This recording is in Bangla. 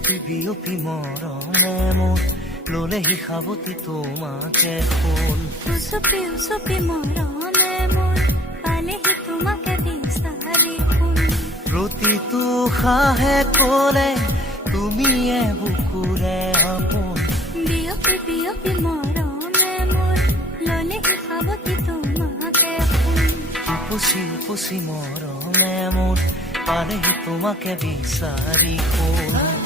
বিয়পি বিয়পি মৰমে মোৰ ললেহি সাৱতি তোমাকে ফোন। উচপি উচপি মৰমে মোৰ পালেহি তোমাকে বিচাৰি ফোন। প্ৰতিটো সাহে কলে তুমিয়ে বুকুৰে আপোন। বিয়পি বিয়পি মৰমে মোৰ ললেহি সাৱতি তোমাকে ফোন। উপচি উপচি মৰমে মোৰ পালেহি তোমাকে বিচাৰি ফোন।